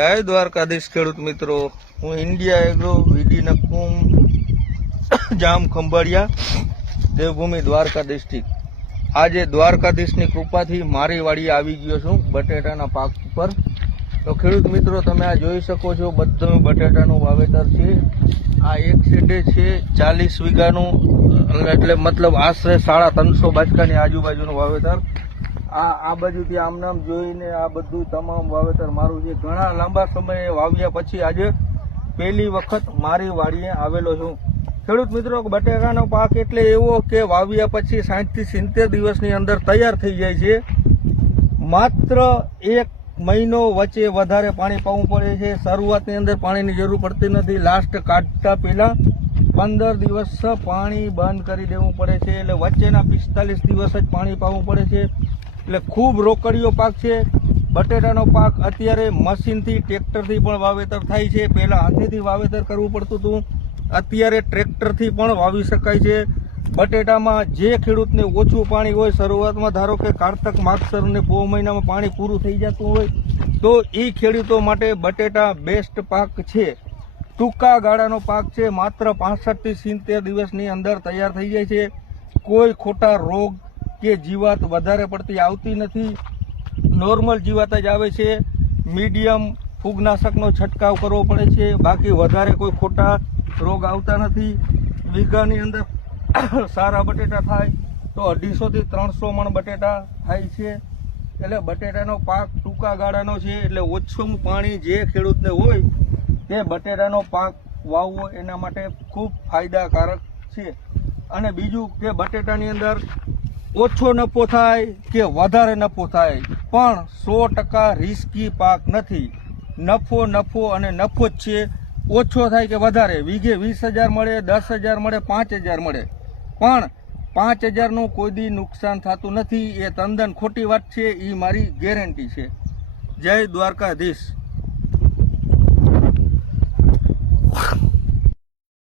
જય દ્વારકાધીશ ખેડૂત મિત્રો. હું India agro VD Nakum Jam Khambhalia, Devbhumi Dwarka district આજે દ્વારકાધીશની કૃપાથી મારી વાડીએ આવી ગયો છું બટેટાના પાક ઉપર. તો ખેડૂત મિત્રો, તમે આ જોઈ શકો છો બધું બટેટાનું વાવેતર છે. આ એક સેડે છે ચાલીસ વીઘાનું, એટલે મતલબ આશરે સાડા ત્રણસો બાજકાની આજુબાજુનું વાવેતર. આ આ બાજુથી આમ નામ જોઈને આ બધું તમામ વાવેતર મારું છે. ઘણા લાંબા સમયે વાવ્યા પછી આજે પહેલી વખત મારી વાડીએ આવેલો છું. ખેડૂત મિત્રો, બટેકાનો પાક એટલે એવો કે વાવ્યા પછી સાઠથી સિત્તેર દિવસની અંદર તૈયાર થઈ જાય છે. માત્ર એક મહિનો વચ્ચે વધારે પાણી પાવું પડે છે. શરૂઆતની અંદર પાણીની જરૂર પડતી નથી. લાસ્ટ કાઢતા પહેલાં પંદર દિવસ પાણી બંધ કરી દેવું પડે છે. એટલે વચ્ચેના પિસ્તાલીસ દિવસ જ પાણી પાવું પડે છે. એટલે ખૂબ રોકડીયો પાક છે. બટેટાનો પાક અત્યારે મશીનથી, ટ્રેક્ટરથી પણ વાવેતર થાય છે. પહેલાં હાથેથી વાવેતર કરવું પડતું હતું. અત્યારે ટ્રેક્ટરથી પણ વાવી શકાય છે. બટેટામાં જે ખેડૂતને ઓછું પાણી હોય, શરૂઆતમાં ધારો કે કારતક માગસરને બહુ મહિનામાં પાણી પૂરું થઈ જતું હોય, તો એ ખેડૂતો માટે બટેટા બેસ્ટ પાક છે. ટૂંકા ગાળાનો પાક છે. માત્ર પાસઠથી સિત્તેર દિવસની અંદર તૈયાર થઈ જાય છે. કોઈ ખોટા રોગ કે જીવાત વધારે પડતી આવતી નથી. નોર્મલ જીવાત જ આવે છે. મીડિયમ ફૂગનાશકનો છંટકાવ કરવો પડે છે. બાકી વધારે કોઈ ખોટા રોગ આવતા નથી. વીઘાની અંદર સારા બટેટા થાય તો અઢીસોથી ત્રણસો મણ બટેટા થાય છે. એટલે બટેટાનો પાક ટૂંકા ગાળાનો છે. એટલે ઓછું પાણી જે ખેડૂતને હોય તે બટેટાનો પાક વાવવો એના માટે ખૂબ ફાયદાકારક છે. અને બીજું કે બટેટાની અંદર ઓછો નફો થાય કે વધારે નફો થાય, પણ સો ટકા રિસ્કી પાક નથી. નફો નફો અને નફો જ છે. ઓછો થાય કે વધારે, વીઘે વીસ હજાર મળે, દસ હજાર મળે, પાંચ હજાર મળે. પણ પાંચ હજારનું કોઈ દી નુકસાન થતું નથી. એ તંદન ખોટી વાત છે. એ મારી ગેરંટી છે. જય દ્વારકાધીશ.